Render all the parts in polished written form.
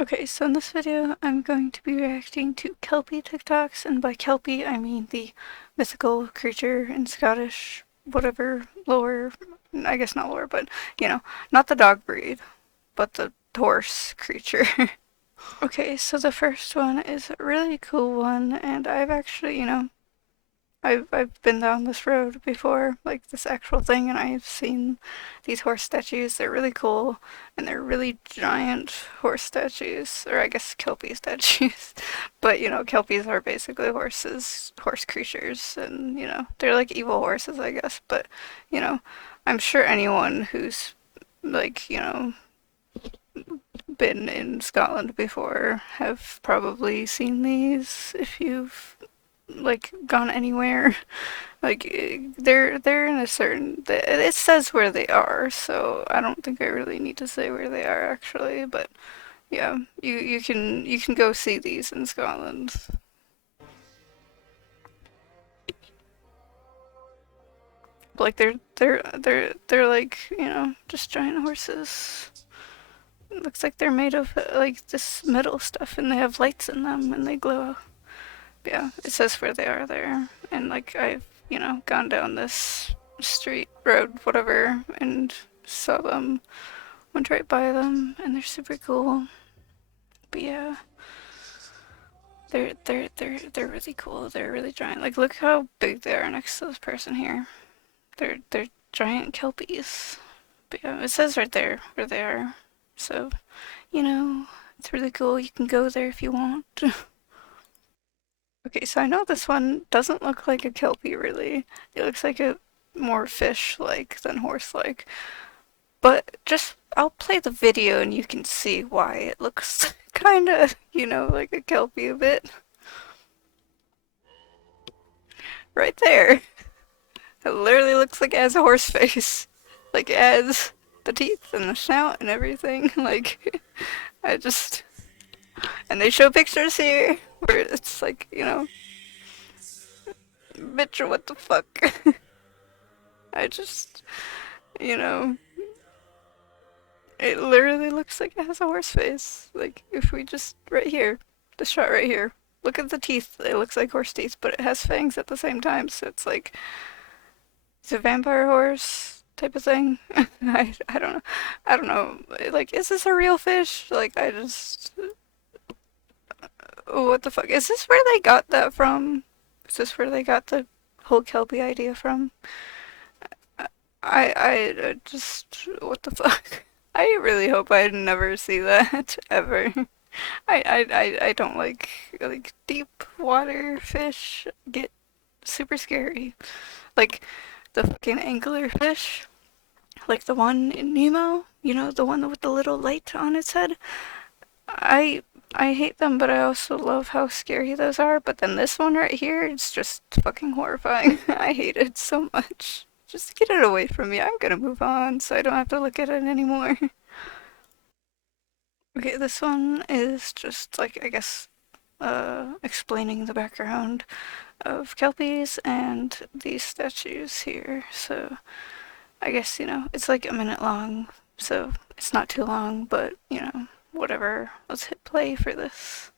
Okay, so in this video, I'm going to be reacting to Kelpie TikToks, and by Kelpie, I mean the mythical creature in Scottish, whatever, lore, I guess not lore, but, not the dog breed, but the horse creature. Okay, so the first one is a really cool one, and I've actually, I've been down this road before, like this actual thing, and I've seen these horse statues. They're really cool, and they're really giant horse statues, or I guess Kelpie statues. But Kelpies are basically horses, horse creatures, and they're like evil horses, I guess. But you know, I'm sure anyone who's like been in Scotland before have probably seen these if you've like gone anywhere. Like they're in a certain. It says where they are, so I don't think I really need to say where they are actually. But yeah, you can go see these in Scotland. Like they're like just giant horses. It looks like they're made of like this metal stuff, and they have lights in them, and they glow. Yeah, it says where they are there, and like I've gone down this street, road, whatever, and saw them, went right by them, and they're super cool. But yeah, they're really cool. They're really giant. Like look how big they are next to this person here. They're giant kelpies. But yeah, it says right there where they are. So it's really cool. You can go there if you want. Okay, so I know this one doesn't look like a kelpie really. It looks like a more fish-like than horse-like. But just I'll play the video and you can see why it looks kind of, like a kelpie a bit. Right there. It literally looks like it has a horse face. Like it has the teeth and the snout and everything. Like I just and they show pictures here where it's like, bitch, what the fuck? I just, you know, it literally looks like it has a horse face. Like, if we just, right here, the shot right here, look at the teeth. It looks like horse teeth, but it has fangs at the same time, so it's like, it's a vampire horse type of thing. I don't know. I don't know. Like, is this a real fish? Like, I just, what the fuck? Is this where they got that from? Is this where they got the whole Kelpie idea from? I just, what the fuck? I really hope I never see that ever. I don't like deep water fish get super scary. Like the fucking anglerfish, like the one in Nemo, the one with the little light on its head. I I hate them, but I also love how scary those are. But then this one right here, it's just fucking horrifying. I hate it so much. Just get it away from me. I'm gonna move on so I don't have to look at it anymore. Okay, this one is just like, I guess, explaining the background of Kelpies and these statues here. So I guess, it's like a minute long, so it's not too long, but, whatever. Let's hit play for this.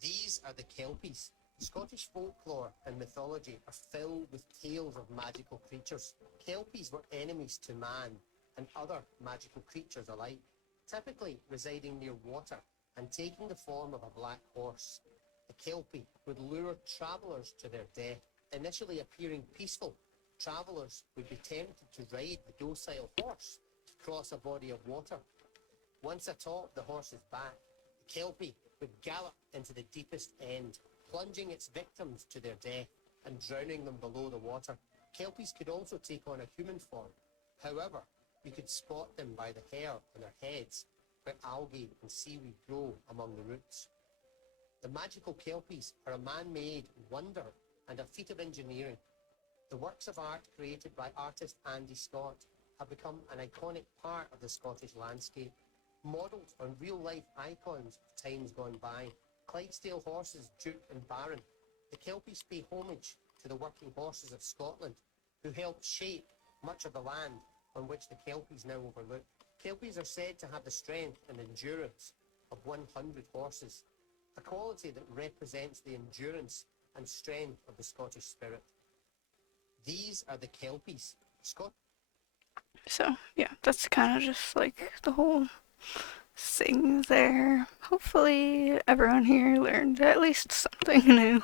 These are the Kelpies. Scottish folklore and mythology are filled with tales of magical creatures. Kelpies were enemies to man and other magical creatures alike, typically residing near water and taking the form of a black horse. The Kelpie would lure travellers to their death. Initially appearing peaceful, travellers would be tempted to ride the docile horse to cross a body of water. Once atop the horse's back, the Kelpie would gallop into the deepest end, plunging its victims to their death and drowning them below the water. Kelpies could also take on a human form. However, you could spot them by the hair on their heads, where algae and seaweed grow among the roots. The magical Kelpies are a man-made wonder and a feat of engineering. The works of art created by artist Andy Scott have become an iconic part of the Scottish landscape. Modelled on real-life icons of times gone by, Clydesdale horses Duke and Baron, the Kelpies pay homage to the working horses of Scotland, who helped shape much of the land on which the Kelpies now overlook. Kelpies are said to have the strength and endurance of 100 horses, a quality that represents the endurance and strength of the Scottish spirit. These are the Kelpies. So, yeah, that's kind of just like the whole thing there. Hopefully, everyone here learned at least something new.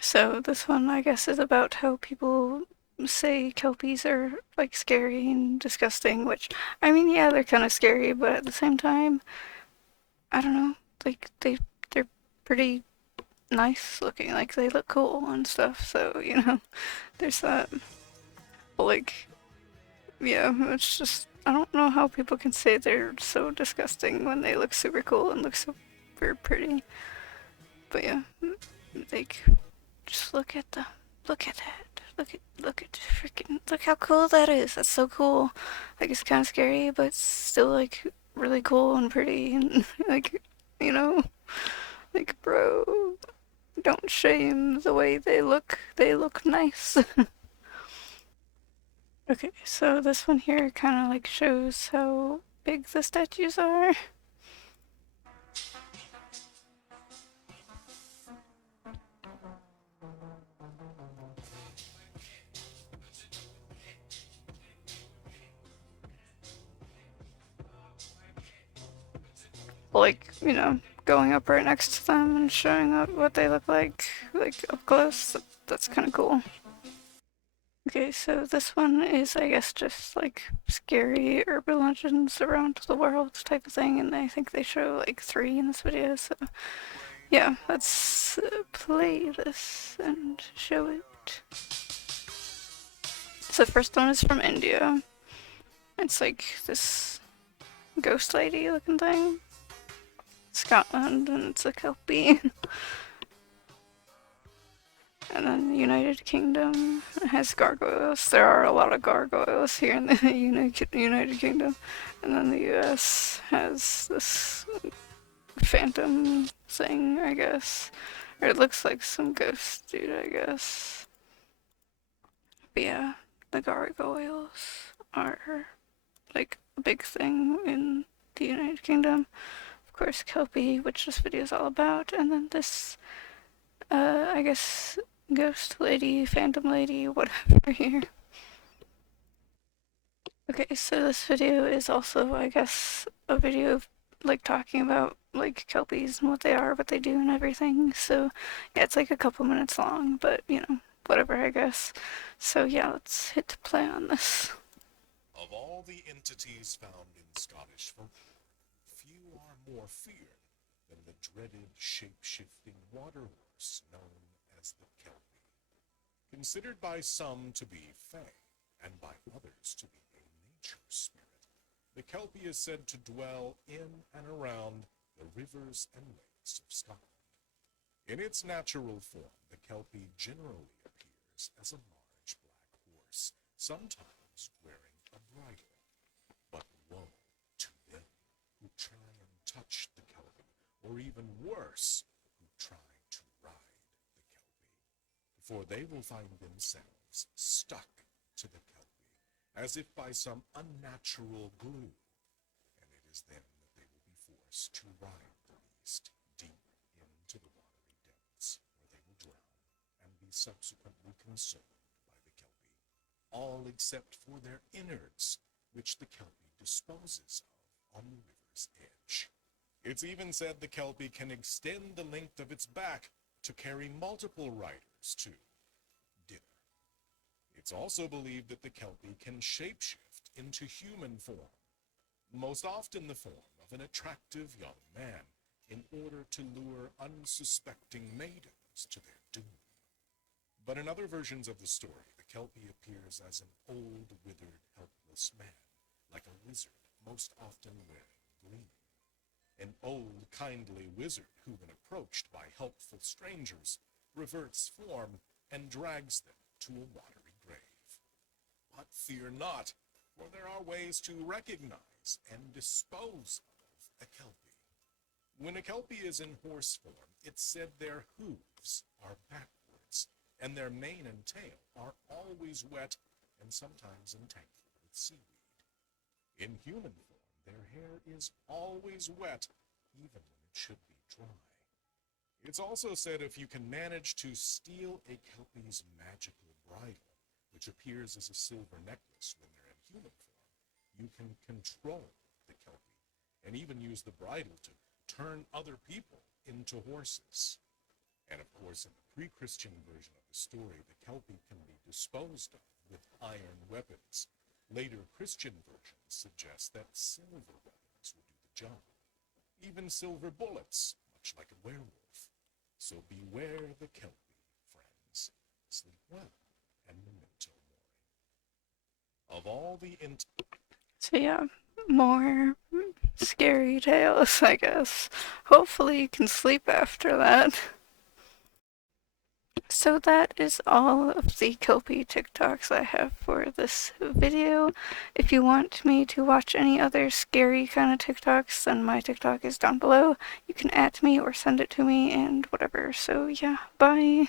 So, this one, I guess, is about how people say Kelpies are like scary and disgusting, which, I mean, yeah, they're kind of scary, but at the same time, I don't know, like, they're pretty nice looking, like, they look cool and stuff, so, there's that. But, like, yeah, it's just, I don't know how people can say they're so disgusting when they look super cool and look super pretty. But yeah, like, just look at that. Look at freaking, look how cool that is. That's so cool. Like, it's kind of scary, but still, like, really cool and pretty. And, like, you know, like, bro, don't shame the way they look. They look nice. Okay, so this one here kind of like shows how big the statues are. Like, going up right next to them and showing up what they look like up close. That's kind of cool. Okay, so this one is, I guess, just like scary urban legends around the world type of thing, and I think they show like 3 in this video, so yeah, let's play this and show it. So the first one is from India. It's like this ghost lady looking thing. Scotland, and it's a Kelpie. And then the United Kingdom has gargoyles. There are a lot of gargoyles here in the United Kingdom. And then the US has this phantom thing, I guess. Or it looks like some ghost dude, I guess. But yeah, the gargoyles are like a big thing in the United Kingdom. Of course, Kelpie, which this video is all about. And then this, I guess, ghost lady, phantom lady, whatever here. Okay, so this video is also, I guess, a video of like talking about like Kelpies and what they are, what they do, and everything. So yeah, it's like a couple minutes long, but whatever, I guess. So yeah, let's hit play on this. Of all the entities found in Scottish folklore, few are more feared than the dreaded shape-shifting water horse known as the Kelpie. Considered by some to be fae, and by others to be a nature spirit, the Kelpie is said to dwell in and around the rivers and lakes of Scotland. In its natural form, the Kelpie generally appears as a large black horse, sometimes wearing a bridle. But woe to them who try and touch the Kelpie, or even worse, who try to ride the Kelpie. For they will find themselves stuck to the Kelpie, as if by some unnatural glue, and it is then that they will be forced to ride the beast deep into the watery depths, where they will drown and be subsequently consumed by the Kelpie, all except for their innards, which the Kelpie disposes of on the river's edge. It's even said the Kelpie can extend the length of its back to carry multiple riders to dinner. It's also believed that the Kelpie can shapeshift into human form, most often the form of an attractive young man, in order to lure unsuspecting maidens to their doom. But in other versions of the story, the Kelpie appears as an old, withered, helpless man, like a wizard, most often wearing green. An old, kindly wizard who, when approached by helpful strangers, reverts form and drags them to a watery grave. But fear not, for there are ways to recognize and dispose of a Kelpie. When a Kelpie is in horse form, it's said their hooves are backwards, and their mane and tail are always wet and sometimes entangled with seaweed. In human form, their hair is always wet, even when it should be dry. It's also said if you can manage to steal a Kelpie's magical bridle, which appears as a silver necklace when they're in human form, you can control the Kelpie, and even use the bridle to turn other people into horses. And of course, in the pre-Christian version of the story, the Kelpie can be disposed of with iron weapons. Later Christian versions suggest that silver weapons will do the job. Even silver bullets, much like a werewolf. So beware the Kelpie, friends. Sleep well, and memento mori. Of all the So yeah, more scary tales, I guess. Hopefully you can sleep after that. So that is all of the Kelpie TikToks I have for this video. If you want me to watch any other scary kind of TikToks, then my TikTok is down below. You can @ me or send it to me and whatever. So yeah, bye.